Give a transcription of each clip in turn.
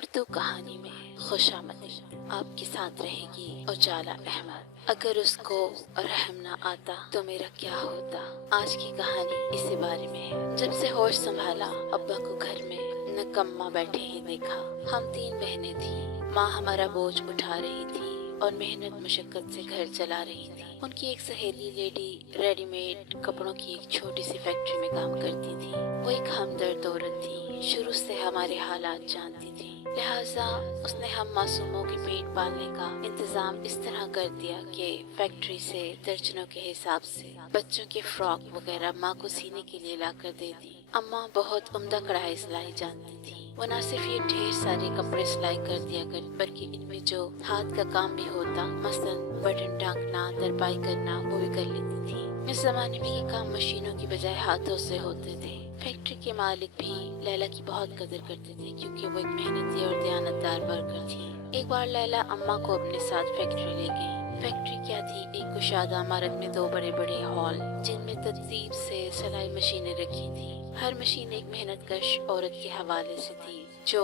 اردو کہانی میں خوش آمدید آپ کے ساتھ رہے گی اجالا احمد۔ اگر اس کو رحم نہ آتا تو میرا کیا ہوتا۔ آج کی کہانی اسی بارے میں ہے۔ جب سے ہوش سنبھالا ابا کو گھر میں نکما بیٹھے ہی دیکھا۔ ہم 3 بہنیں تھیں۔ ماں ہمارا بوجھ اٹھا رہی تھی اور محنت مشقت سے گھر چلا رہی تھی۔ ان کی ایک سہیلی لیڈی ریڈی میڈ کپڑوں کی ایک چھوٹی سی فیکٹری میں کام کرتی تھی۔ وہ ایک ہمدرد عورت تھی، شروع سے ہمارے حالات جانتی تھی، لہٰذا اس نے ہم معصوموں کے پیٹ پالنے کا انتظام اس طرح کر دیا کہ فیکٹری سے درجنوں کے حساب سے بچوں کے فراک وغیرہ ماں کو سینے کے لیے لا کر دے دی۔ اماں بہت عمدہ کڑھائی سلائی جانتی تھی۔ وہ نہ صرف یہ ڈھیر سارے کپڑے سلائی کر دیا بلکہ ان میں جو ہاتھ کا کام بھی ہوتا، مثلا بٹن ٹانکنا، ترپائی کرنا، وہ بھی کر لیتی تھی۔ اس زمانے میں یہ کام مشینوں کی بجائے ہاتھوں سے ہوتے تھے۔ فیکٹری کے مالک بھی لیلا کی بہت قدر کرتے تھے کیونکہ وہ ایک محنتی اور دیانتدار ورکر تھی۔ ایک بار لیلا اماں کو اپنے ساتھ فیکٹری لے گئی۔ فیکٹری کیا تھی؟ ایک کشادہ عمارت میں 2 بڑے بڑے ہال جن میں ترتیب سے سلائی مشینیں رکھی تھی۔ ہر مشین ایک محنت کش عورت کے حوالے سے تھی جو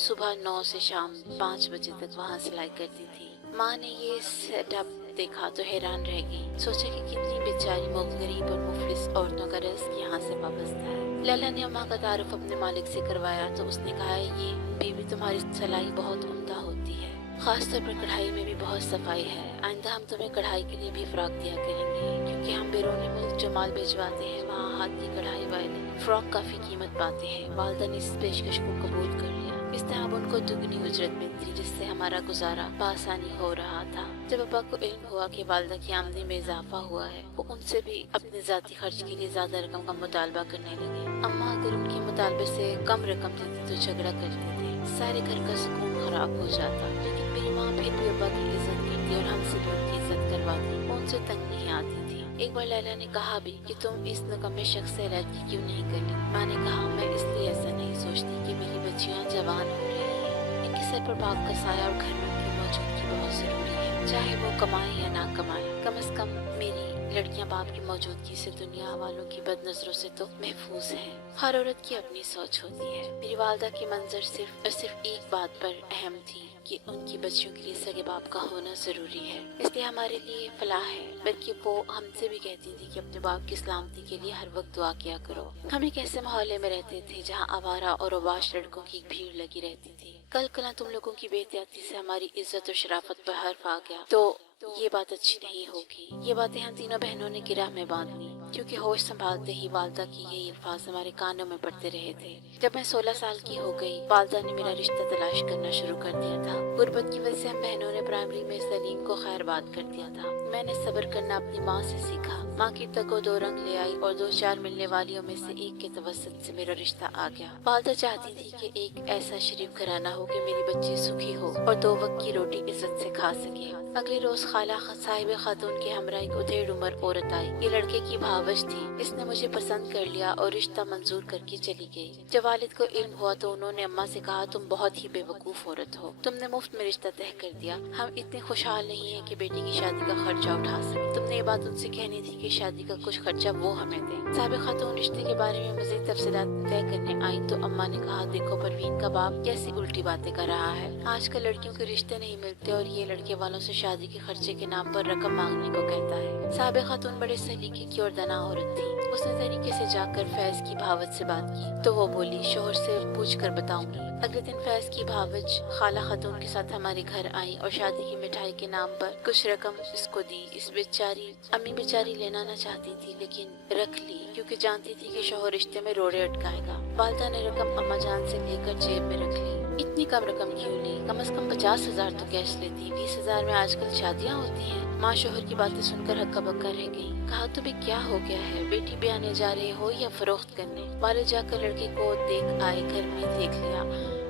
صبح 9 سے شام 5 بجے تک وہاں سلائی کرتی تھی۔ ماں نے یہ سیٹ اپ دیکھا تو حیران رہ گئی، سوچا کہ کتنی بیچاری غریب اور مفلس عورتوں کا رزق یہاں سے وابستہ ہے۔ لیلا نے اماں کا تعارف اپنے مالک سے کروایا تو اس نے کہا، یہ بیوی تمہاری سلائی بہت عمدہ ہوتی ہے، خاص طور پر کڑھائی میں بھی بہت صفائی ہے۔ آئندہ ہم تمہیں کڑھائی کے لیے بھی فراق دیا کریں گے کیونکہ ہم بیرون ملک جو مال بھیجواتے ہیں وہاں ہاتھ کی کڑھائی والے فراق کافی قیمت پاتے ہیں۔ والدہ نے اس پیشکش کو قبول کر لیا۔ اس طرح اب ان کو دگنی اجرت ملتی جس سے ہمارا گزارا بآسانی ہو رہا تھا۔ جب ابا کو علم ہوا کہ والدہ کی آمدنی میں اضافہ ہوا ہے، وہ ان سے بھی اپنے ذاتی خرچ کے لیے زیادہ رقم کا مطالبہ کرنے لگے۔ اماں اگر ان کے مطالبے سے کم رقم دیتی تو جھگڑا کرتے تھے، سارے گھر کا سکون خراب ہو جاتا۔ لیکن میری ماں پھر بھی ابا کی عزت کرتی اور ہم سے بھی ان کی عزت کرواتی، وہ ان سے تنگ نہیں آتی تھی۔ ایک بار لیلا نے کہا بھی کہ تم اس نکمے شخص سے علیحدگی کیوں نہیں کر لی؟ ماں نے کہا، میں اس لیے ایسا نہیں سوچتی کہ میری بچیاں جوان ہو رہی ہیں، ان کے سر پر باپ کا سایہ اور گھر میں ان کی موجودگی بہت ضروری ہے، چاہے وہ کمائیں یا نہ کمائیں۔ کم از کم میری لڑکیاں باپ کی موجودگی سے دنیا والوں کی بد نظروں سے تو محفوظ ہیں۔ ہر عورت کی اپنی سوچ ہوتی ہے۔ میری والدہ کی منظر صرف ایک بات پر اہم تھی کہ ان کی بچیوں کے لیے سگے باپ کا ہونا ضروری ہے، اس لیے ہمارے لیے فلاح ہے۔ بلکہ وہ ہم سے بھی کہتی تھی کہ اپنے باپ کی سلامتی کے لیے ہر وقت دعا کیا کرو۔ ہم ایک ایسے محلے میں رہتے تھے جہاں آوارہ اور اوباش لڑکوں کی بھیڑ لگی رہتی تھی۔ کل تم لوگوں کی بے احتیاطی سے ہماری عزت و شرافت پر حرف آ گیا تو یہ بات اچھی نہیں ہوگی۔ یہ باتیں ہم تینوں بہنوں نے گرہ میں باندھ لی کیونکہ ہوش سنبھالتے ہی والدہ کی یہی الفاظ ہمارے کانوں میں پڑتے رہے تھے۔ جب میں 16 سال کی ہو گئی، والدہ نے میرا رشتہ تلاش کرنا شروع کر دیا تھا۔ غربت کی وجہ سے ہم بہنوں نے پرائمری میں سلیم کو خیر بات کر دیا تھا۔ میں نے صبر کرنا اپنی ماں سے سیکھا۔ ماں کی تگ و دو رنگ لے آئی اور 2-4 ملنے والیوں میں سے ایک کے توسط سے میرا رشتہ آ گیا۔ والدہ چاہتی تھی کہ ایک ایسا شریف گھرانہ ہو کہ میری بچی سکھی ہو اور 2 وقت کی روٹی عزت سے کھا سکے۔ اگلے روز خالہ صاحب خاتون کے ہمراہ ایک ادھیڑ عمر عورت آئی۔ یہ لڑکے کی بھاوج تھی۔ اس نے مجھے پسند کر لیا اور رشتہ منظور کر کے چلی گئی۔ جب والد کو علم ہوا تو انہوں نے اماں سے کہا، تم بہت ہی بے وقوف عورت ہو، تم نے مفت میں رشتہ طے کر دیا۔ ہم اتنے خوشحال نہیں ہیں کہ بیٹی کی شادی کا خرچہ اٹھا سکیں۔ تم نے یہ بات ان سے کہنی تھی کہ شادی کا کچھ خرچہ وہ ہمیں دیں۔ صاحب خاتون رشتے کے بارے میں مزید تفصیلات طے کرنے آئیں تو اماں نے کہا، دیکھو پروین کا باپ کیسی الٹی باتیں کر رہا ہے۔ آج کل لڑکیوں کے رشتے نہیں ملتے اور یہ لڑکے والوں سے شادی کے خرچے کے نام پر رقم مانگنے کو کہتا ہے۔ صاحب خاتون بڑے سلیقے کی اور دنا عورت تھی۔ اس نے طریقے سے جا کر فیض کی بھاوج سے بات کی تو وہ بولی، شوہر سے پوچھ کر بتاؤں گی۔ اگلے دن فیض کی بھاوج خالہ خاتون کے ساتھ ہمارے گھر آئیں اور شادی کی مٹھائی کے نام پر کچھ رقم اس کو دی۔ امی بیچاری لینا نہ چاہتی تھی لیکن رکھ لی کیونکہ جانتی تھی کہ شوہر رشتے میں روڑے اٹکائے گا۔ والدہ نے رقم اماں جان سے لے کر جیب میں رکھ لی۔ اتنی کم رقم کیوں لی؟ کم از کم 50,000 تو کیش لیتی، 20,000 میں آج کل شادیاں ہوتی ہیں۔ ماں شوہر کی باتیں سن کر ہکا بکا رہ گئی۔ کہا، تمہیں کیا ہو گیا ہے؟ بیٹی بیانے جا رہے ہو یا فروخت کرنے؟ والد جا کر لڑکے کو دیکھ آئے، گھر میں دیکھ لیا،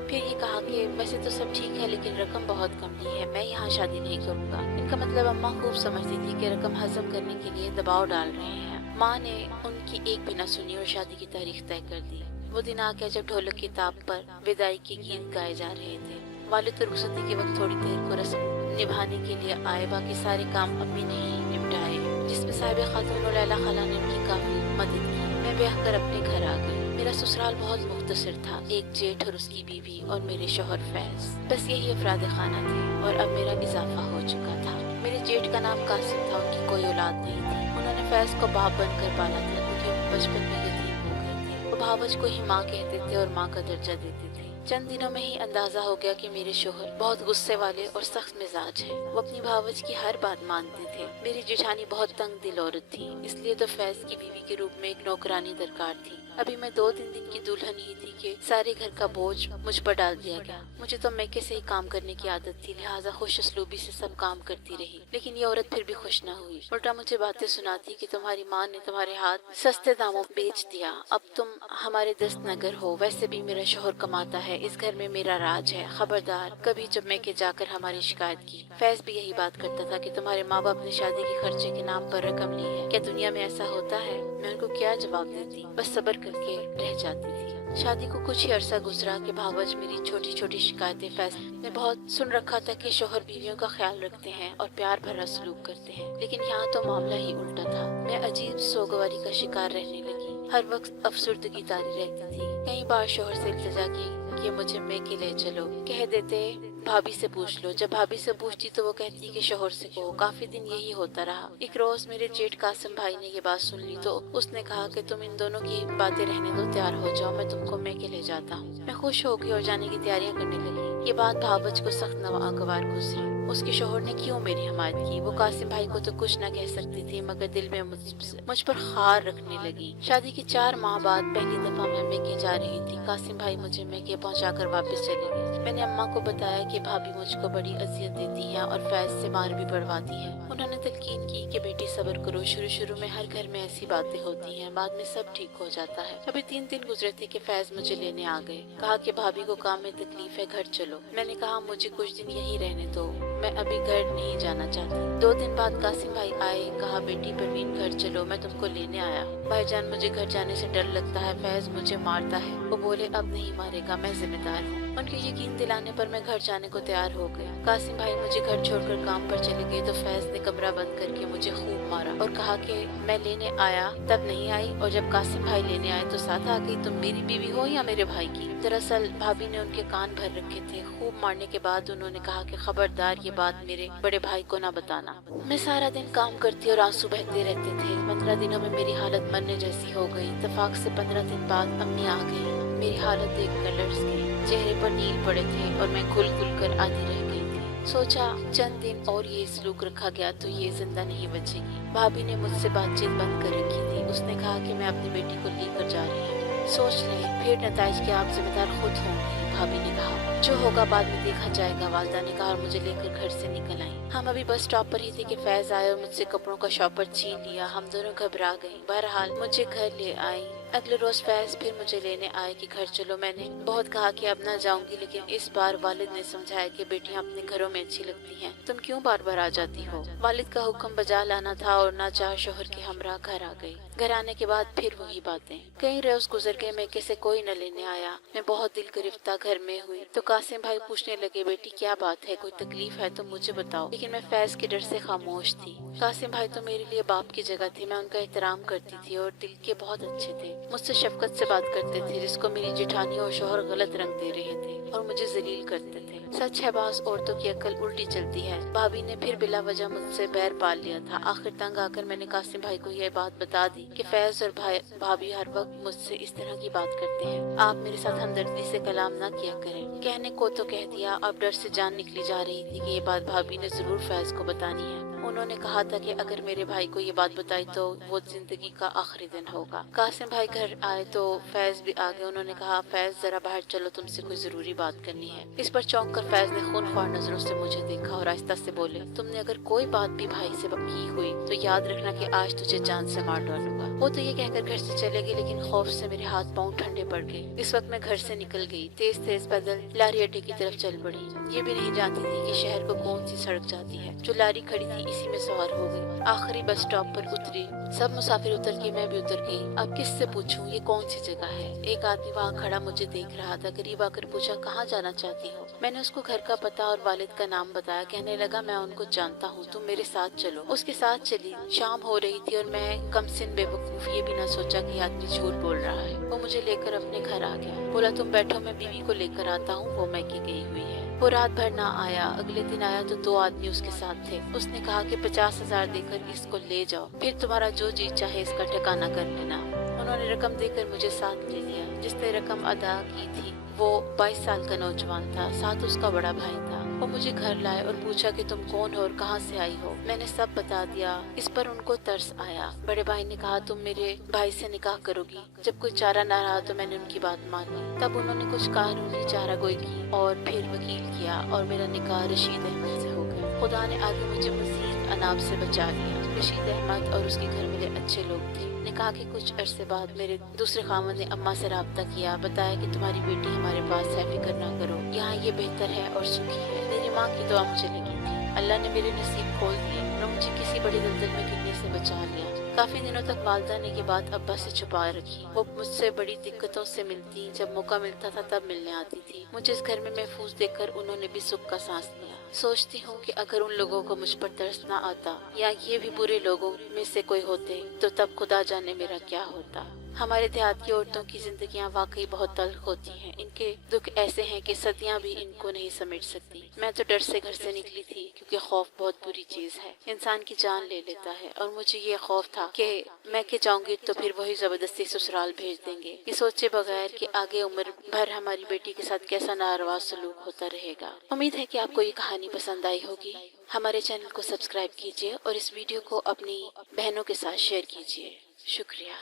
پھر یہ کہا کہ ویسے تو سب ٹھیک ہے لیکن رقم بہت کم لی ہے، میں یہاں شادی نہیں کروں گا۔ ان کا مطلب اماں خوب سمجھتی تھی کہ رقم ہضم کرنے کے لیے دباؤ ڈال رہے ہیں۔ ماں نے ان کی ایک بھی نہ سنی اور شادی کی تاریخ طے کر دی۔ وہ دن آ گیا جب ڈھولک کی تاب پر ودائی کے گیت گائے جا رہے تھے۔ والد تو رخصتی کے وقت تھوڑی دیر کو رسم نبھانے کے لیے آئے، باقی سارے کام امی نے ہی نپٹائے، جس میں صاحب خاتون اور لیلا خالہ نے ان کی کافی مدد کی۔ میں بیاہ کر اپنے گھر آ گئی۔ मेरा ससुराल बहुत मुख्तसर था, एक जेठ और उसकी बीवी और मेरे शौहर फैज, बस यही अफराद खाना थे और अब मेरा इजाफा हो चुका था। मेरे जेठ का नाम कासिम था, उनकी कोई औलाद नहीं थी। उन्होंने फैज को बाप बनकर पाला था क्योंकि वो बचपन में यतीम हो गए थे। वो भावज को ही माँ कहते थे और माँ का दर्जा देते थे। चंद दिनों में ही अंदाजा हो गया कि मेरे शोहर बहुत गुस्से वाले और सख्त मिजाज हैं। वो अपनी भावज की हर बात मानते थे। मेरी जेठानी बहुत तंग दिल औरत थी, इसलिए तो फैज की बीवी के रूप में एक नौकरानी दरकार थी। अभी मैं 2-3 दिन की दुल्हन ही थी कि सारे घर का बोझ मुझ पर डाल दिया गया। मुझे तो मैके से ही काम करने की आदत थी, लिहाजा खुश उसलूबी से सब काम करती रही। लेकिन ये औरत फिर भी खुश न हुई, उल्टा मुझे बातें सुनाती कि तुम्हारी माँ ने तुम्हारे हाथ सस्ते दामों में बेच दिया, अब तुम हमारे दस्त नगर हो। वैसे भी मेरा शोहर कमाता है, इस घर में मेरा राज है, खबरदार कभी जब मैके जाकर हमारी शिकायत की। फैज भी यही बात करता था कि तुम्हारे माँ बाप ने शादी के खर्चे के नाम पर रकम ली है, क्या दुनिया में ऐसा होता है? मैं उनको क्या जवाब देती, बस सब्र करके रह जाती थी। शादी को कुछ ही अरसा गुजरा कि भावज मेरी छोटी छोटी शिकायतें फैज ने बहुत सुन रखा था कि शोहर बीवियों का ख्याल रखते हैं और प्यार भरा सलूक करते हैं, लेकिन यहाँ तो मामला ही उल्टा था। मैं अजीब सोगवारी का शिकार रहने लगी, हर वक्त अफसुर्दगी तारी रहती थी। कई बार शोहर से इल्तिजा की कि मुझे मैके ले चलो, कह देते भाभी से पूछ लो। जब भाभी से पूछती तो वो कहती कि शोहर से कहो। काफी दिन यही होता रहा। एक रोज मेरे जेठ कासिम भाई ने ये बात सुन ली तो उसने कहा कि तुम इन दोनों की बातें रहने दो, तैयार हो जाओ, मैं तुमको मैके ले जाता हूँ। मैं खुश हो गई और जाने की तैयारियां करने लगी। ये बात भावज को सख्त नागवार गुजरी। उसके शोहर ने क्यों मेरी हिमायत की? वो कासिम भाई को तो कुछ न कह सकती थी, मगर दिल में मुझ पर खार रखने लगी। शादी के 4 माह बाद पहली दफा मैं मैके जा रही थी। कासिम भाई मुझे मैके पहुंचाकर वापस चले गए। मैंने अम्मा को बताया कि भाभी मुझको बड़ी अजियत देती है और फैज से मार भी पड़वाती है। उन्होंने तलकीन की कि बेटी सब्र करो, शुरू में हर घर में ऐसी बातें होती हैं, बाद में सब ठीक हो जाता है। अभी 3 दिन गुजरे थे कि फैज मुझे लेने आ गए। कहा कि भाभी को काम में तकलीफ है, घर चलो। मैंने कहा मुझे कुछ दिन यही रहने दो, मैं अभी घर नहीं जाना चाहती। 2 दिन बाद कासिम भाई आए, कहा बेटी परवीन घर चलो, मैं तुमको लेने आया हूँ। भाईजान मुझे घर जाने से डर लगता है, फैज मुझे मारता है। वो बोले अब नहीं मारेगा, मैं जिम्मेदार हूँ। उनके यकीन दिलाने पर मैं घर जाने को तैयार हो गई। कासिम भाई मुझे घर छोड़कर काम पर चले गए तो फैज ने कमरा बंद करके मुझे खूब मारा और कहा कि मैं लेने आया तब नहीं आई, और जब कासिम भाई लेने आए तो साथ आ गई। तुम मेरी बीवी हो या मेरे भाई की? दरअसल भाभी ने उनके कान भर रखे थे। खूब मारने के बाद उन्होंने कहा कि खबरदार ये बात मेरे बड़े भाई को ना बताना। मैं सारा दिन काम करती और आंसू बहते रहते थे। 15 दिनों में मेरी हालत मरने जैसी हो गई। इत्तेफाक से 15 दिन बाद अम्मी आ गई। मेरी हालत देखकर लर्ज गई, चेहरे पर नील पड़े थे और मैं घुल कर आधी रह गई थी। सोचा चंद दिन और ये सलूक रखा गया तो ये जिंदा नहीं बचेगी। भाभी ने मुझसे बातचीत बंद कर रखी थी। उसने कहा कि मैं अपनी बेटी को लेकर जा रही हूँ, सोच लें फिर नताइज के आप जिम्मेदार खुद होंगी। भाभी ने कहा जो होगा बाद में देखा जाएगा। वालदा ने कहा और मुझे लेकर घर से निकल आई। हम अभी बस स्टॉप पर ही थे कि फैज आए और मुझसे कपड़ों का शॉपर छीन लिया। हम दोनों घबरा गए। बहरहाल मुझे घर ले आई। अगले रोज फैज फिर मुझे लेने आए कि घर चलो। मैंने बहुत कहा कि अब ना जाऊंगी, लेकिन इस बार वालिद ने समझाया कि बेटियां अपने घरों में अच्छी लगती हैं, तुम क्यों बार बार आ जाती हो। वालिद का हुक्म बजा लाना था और ना चाह शोहर के हमरा घर आ गई। घर आने के बाद फिर वही बातें। कई रोज गुजर गए, मैं किसे कोई न लेने आया। मैं बहुत दिल गिरफ्तार घर में हुई तो कासिम भाई पूछने लगे बेटी क्या बात है, कोई तकलीफ है तो मुझे बताओ। लेकिन मैं फैज के डर से खामोश थी। कासिम भाई तो मेरे लिए बाप की जगह थे। मैं उनका एहतराम करती थी और दिल के बहुत अच्छे थे। मुझसे शफकत से बात करते थे, जिसको मेरी जेठानी और शोहर गलत रंग दे रहे थे और मुझे जलील करते थे। सच है बास औरतों की अकल उल्टी चलती है। भाभी ने फिर बिला वजह मुझसे बैर पाल लिया था। आखिर तंग आकर मैंने कासिम भाई को यह बात बता दी कि फैज और भाभी हर वक्त मुझसे इस तरह की बात करते हैं। आप मेरे साथ हमदर्दी से कलाम ना किया करें। कहने को तो कह दिया, अब डर से जान निकली जा रही थी कि ये बात भाभी ने जरूर फैज को बतानी है। उन्होंने कहा था कि अगर मेरे भाई को ये बात बताई तो वो जिंदगी का आखिरी दिन होगा। कासिम भाई घर आए तो फैज भी आ गए। उन्होंने कहा फैज जरा बाहर चलो, तुमसे कोई जरूरी बात करनी है। इस पर चौंक कर फैज ने खूनख्वार नजरों से मुझे देखा और आहिस्ता से बोले तुमने अगर कोई बात भी भाई से की हुई तो याद रखना कि आज तुझे जान से मार डालूंगा। वो तो ये कहकर घर से चले गए, लेकिन खौफ से मेरे हाथ पांव ठंडे पड़ गए। इस वक्त मैं घर से निकल गई, तेज तेज पैदल लारी अड्डे की तरफ चल पड़ी। ये भी नहीं जानती थी कि शहर को कौन सी सड़क जाती है। जो लारी खड़ी थी इसी में सवार हो गई। आखिरी बस स्टॉप पर उतरी, सब मुसाफिर उतर के मैं भी उतर गई। अब किससे पूछूं ये कौन सी जगह है। एक आदमी वहाँ खड़ा मुझे देख रहा था। करीब आकर पूछा, कहाँ जाना चाहती हो। मैंने उसको घर का पता और वालिद का नाम बताया। कहने लगा, मैं उनको जानता हूँ, तुम मेरे साथ चलो। उसके साथ चली। शाम हो रही थी और मैं कमसिन बेवकूफ ये भी ना सोचा कि आदमी झूठ बोल रहा है। वो मुझे लेकर अपने घर आ गया। बोला, तुम बैठो, मैं बीवी को लेकर आता हूँ, वो मैके गई हुई है। वो रात भर ना आया। अगले दिन आया तो 2 आदमी उसके साथ थे। उसने कहा कि 50,000 देकर इसको ले जाओ, फिर तुम्हारा जो जी चाहे इसका ठिकाना कर लेना। उन्होंने रकम देकर मुझे साथ ले लिया। जिसने रकम अदा की थी वो 22 साल का नौजवान था, साथ उसका बड़ा भाई था। वो मुझे घर लाए और पूछा कि तुम कौन हो और कहाँ से आई हो। मैंने सब बता दिया। इस पर उनको तरस आया। बड़े भाई ने कहा, तुम मेरे भाई से निकाह करोगी। जब कोई चारा न रहा तो मैंने उनकी बात मान ली। तब उन्होंने कुछ कानूनी चारागोई की और फिर वकील किया और मेरा निकाह रशीद अहमद से हो गया। खुदा ने आगे मुझे मजीद अनाब से बचा लिया। रशीद अहमद और उसके घर वाले अच्छे लोग थे। निकाह के कुछ अरसे बाद मेरे दूसरे खामन ने अम्मा से राब्ता किया। बताया कि तुम्हारी बेटी हमारे पास है, फिक्र ना करो, यहाँ ये बेहतर है और सुखी है। मेरी माँ की दुआ मुझे लगी थी। अल्लाह ने मेरे नसीब खोल दिए और मुझे किसी बड़ी दलदल में गिरने से बचा लिया। काफी दिनों तक वालदा ने ये बात अब्बा से छुपा रखी। वो मुझसे बड़ी दिक्कतों से मिलती, जब मौका मिलता था तब मिलने आती थी। मुझे इस घर में महफूज देखकर उन्होंने भी सुख का सांस लिया। सोचती हूँ कि अगर उन लोगों को मुझ पर तरस ना आता या ये भी बुरे लोगों में से कोई होते तो तब खुदा जाने मेरा क्या होता। हमारे देहात की औरतों की जिंदगियां वाकई बहुत तल्ख होती हैं। इनके दुख ऐसे हैं कि सदियां भी इनको नहीं समेट सकती। मैं तो डर से घर से निकली थी, क्योंकि खौफ बहुत बुरी चीज है, इंसान की जान ले लेता है। और मुझे ये खौफ था कि मैं के जाऊंगी तो फिर वही जबरदस्ती ससुराल भेज देंगे, ये सोचे बगैर कि आगे उम्र भर हमारी बेटी के साथ कैसा नारवा सलूक होता रहेगा। उम्मीद है कि आपको ये कहानी पसंद आई होगी। हमारे चैनल को सब्सक्राइब कीजिए और इस वीडियो को अपनी बहनों के साथ शेयर कीजिए। शुक्रिया।